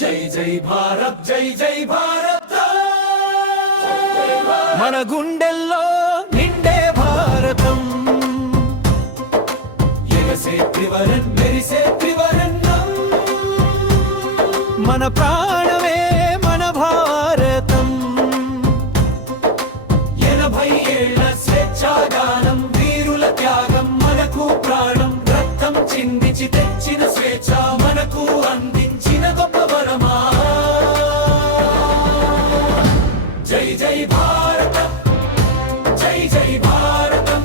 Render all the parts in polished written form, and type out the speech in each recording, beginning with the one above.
జై జై భారత్ జై జై భారత్ మన గుండెల్లో నిండే భారతం ఎగసే త్రివరన్ మెరిసే త్రివరన్నం మన ప్రాణమే మన భారతం 80 ఏళ్ల స్వేచ్ఛాగానం వీరుల త్యాగం మనకు ప్రాణం రక్తం చిందించి తెచ్చిన స్వేచ్ఛ మనకు అందించిన గొప్ప వరమా జై జై భారతం జై జై భారతం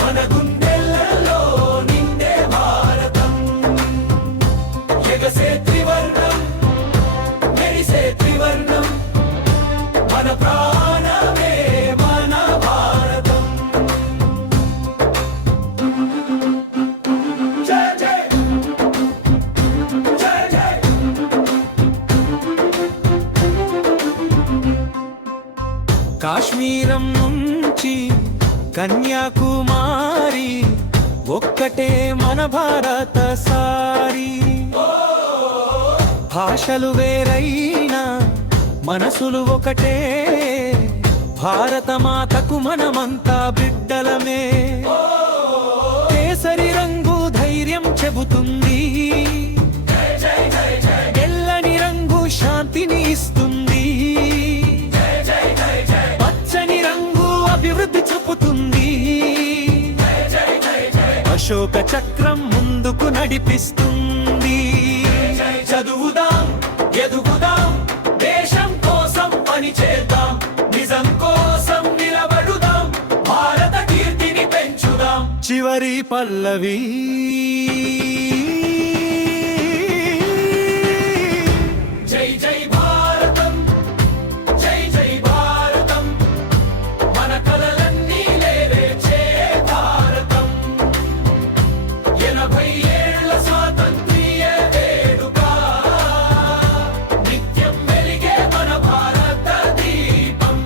మన గుండెల్లో నిండే భారతం ఎగసే త్రివర్ణం మెరిసే త్రివర్ణం మన ప్రాణమే మన భారతం జై జై జై జై కాశ్మీరం నుంచి కన్యాకుమారి ఒక్కటే మన భారత సారి భాషలు వేరైనా మనసులు ఒకటే భారత మాతకు మనమంతా బిడ్డలమే కేసరి రంగు ధైర్యం చెబుతుంది తెల్లని రంగు శాంతిని ఇస్తుంది పచ్చని రంగు అభివృద్ధి చూపుతుంది అశోక చక్రం ముందుకు నడిపిస్తుంది చదువుదాం ఎదుగుదాం దేశం కోసం పని చేద్దాం నిజం కోసం నిలబడుదాం భారత కీర్తిని పెంచుదాం చివరి పల్లవి జై జై భారతం జై జై భారతం మన కలలన్నీ నెరవేర్చే భారతం 80 ఏళ్ల స్వాతంత్ర్య వేడుక నిత్యం వెలిగే మన భారత దీపం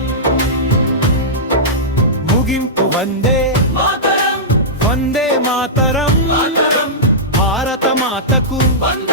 ముగింపు వందే మాతరం వందే మాతరం మాతరం భారత మాతకు వందే